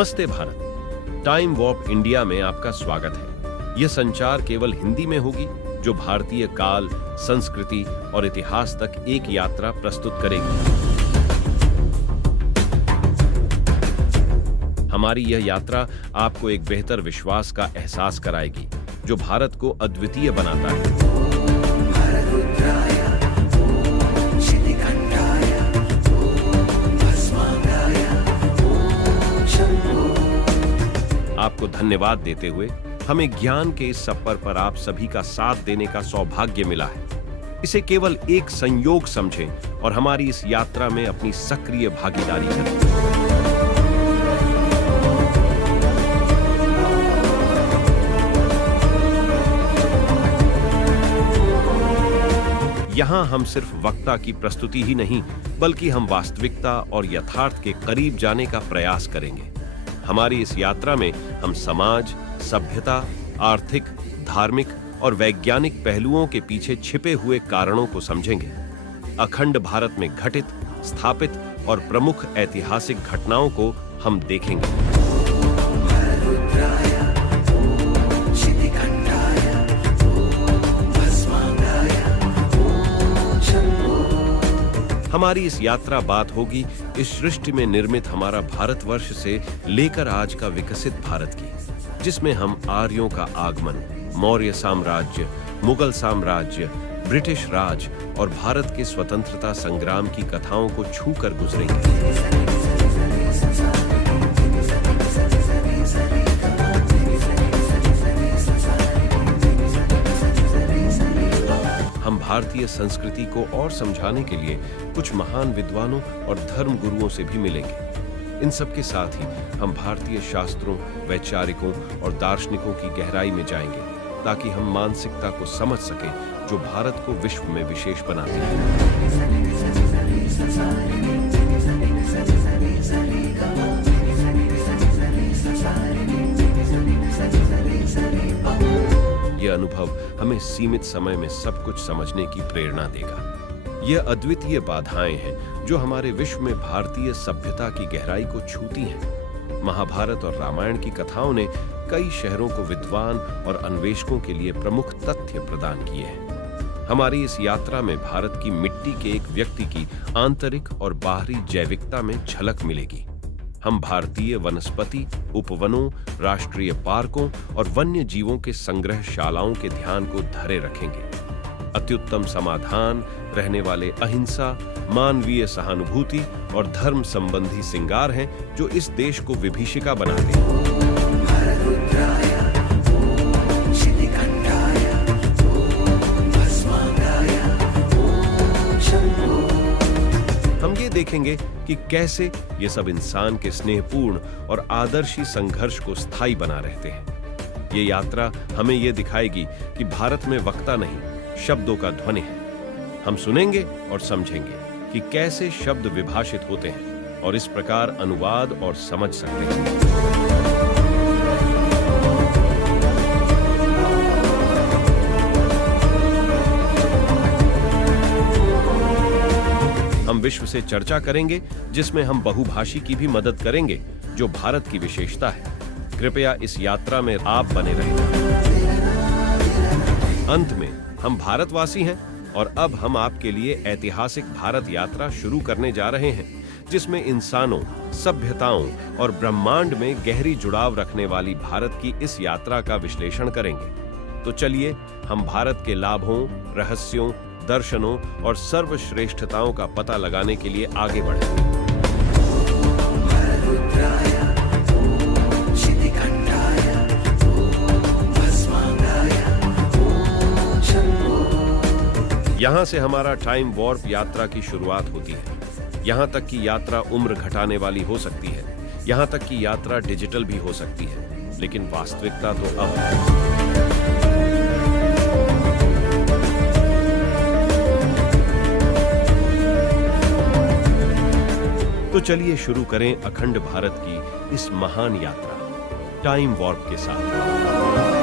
नमस्ते Bharat. Time warp India में आपका स्वागत है। यह संचार केवल हिंदी में होगी, जो भारतीय काल, संस्कृति और इतिहास तक एक यात्रा प्रस्तुत करेगी। हमारी यह यात्रा आपको एक बेहतर विश्वास का एहसास कराएगी, जो भारत को अद्वितीय बनाता है। आपको धन्यवाद देते हुए हमें ज्ञान के इस सफर पर आप सभी का साथ देने का सौभाग्य मिला है। इसे केवल एक संयोग समझें और हमारी इस यात्रा में अपनी सक्रिय भागीदारी करें। यहां हम सिर्फ वक्ता की प्रस्तुति ही नहीं, बल्कि हम वास्तविकता और यथार्थ के करीब जाने का प्रयास करेंगे। हमारी इस यात्रा में हम समाज, सभ्यता, आर्थिक, धार्मिक और वैज्ञानिक पहलुओं के पीछे छिपे हुए कारणों को समझेंगे। अखंड भारत में घटित, स्थापित और प्रमुख ऐतिहासिक घटनाओं को हम देखेंगे। हमारी इस यात्रा बात होगी इस सृष्टि में निर्मित हमारा भारतवर्ष से लेकर आज का विकसित भारत की, जिसमें हम आर्यों का आगमन, मौर्य साम्राज्य, मुगल साम्राज्य, ब्रिटिश राज और भारत के स्वतंत्रता संग्राम की कथाओं को छूकर गुजरेंगे। हम भारतीय संस्कृति को और समझाने के लिए कुछ महान विद्वानों और धर्म गुरुओं से भी मिलेंगे। इन सब के साथ ही हम भारतीय शास्त्रों, वैचारिकों और दार्शनिकों की गहराई में जाएंगे, ताकि हम मानसिकता को समझ सकें जो भारत को विश्व में विशेष बनाती है। यह अनुभव हमें सीमित समय में सब कुछ समझने की प्रेरणा देगा। यह अद्वितीय बाधाएं हैं जो हमारे विश्व में भारतीय सभ्यता की गहराई को छूती हैं। महाभारत और रामायण की कथाओं ने कई शहरों को विद्वान और अन्वेषकों के लिए प्रमुख तथ्य प्रदान किए हैं। हमारी इस यात्रा में भारत की मिट्टी के एक व्यक्ति की आंतरिक और बाहरी जैविकता में झलक मिलेगी। हम भारतीय वनस्पति, उपवनों, राष्ट्रीय पार्कों और वन्य जीवों के संग्रहशालाओं के ध्यान को धरे रखेंगे। अत्युत्तम समाधान, रहने वाले अहिंसा, मानवीय सहानुभूति और धर्म संबंधी श्रृंगार हैं जो इस देश को विभीषिका बनाते हैं। हम ये देखेंगे कि कैसे ये सब इंसान के स्नेहपूर्ण और आदर्शी संघर्ष को स्थायी बना रहते हैं। ये यात्रा हमें ये दिखाएगी कि भारत में वक्ता नहीं, शब्दों का ध्वनि है। हम सुनेंगे और समझेंगे कि कैसे शब्द विभाषित होते हैं और इस प्रकार अनुवाद और समझ सकते हैं। हम विश्व से चर्चा करेंगे, जिसमें हम बहुभाषी की भी मदद करेंगे, जो भारत की विशेषता है। कृपया इस यात्रा में आप बने रहें। अंत में हम भारतवासी हैं और अब हम आपके लिए ऐतिहासिक भारत यात्रा शुरू करने जा रहे हैं, जिसमें इंसानों, सभ्यताओं और ब्रह्मांड में गहरी जुड़ाव रखने वाली भारत की इस यात्रा का विश्लेषण करेंगे। तो चलिए हम भारत के लाभों, रहस्यों, दर्शनों और सर्वश्रेष्ठताओं का पता लगाने के लिए आगे बढ़ें। यहां से हमारा टाइम वॉर्प यात्रा की शुरुआत होती है। यहां तक की यात्रा उम्र घटाने वाली हो सकती है, यहां तक की यात्रा डिजिटल भी हो सकती है, लेकिन वास्तविकता तो अब है। तो चलिए शुरू करें अखंड भारत की इस महान यात्रा टाइम वॉर्प के साथ।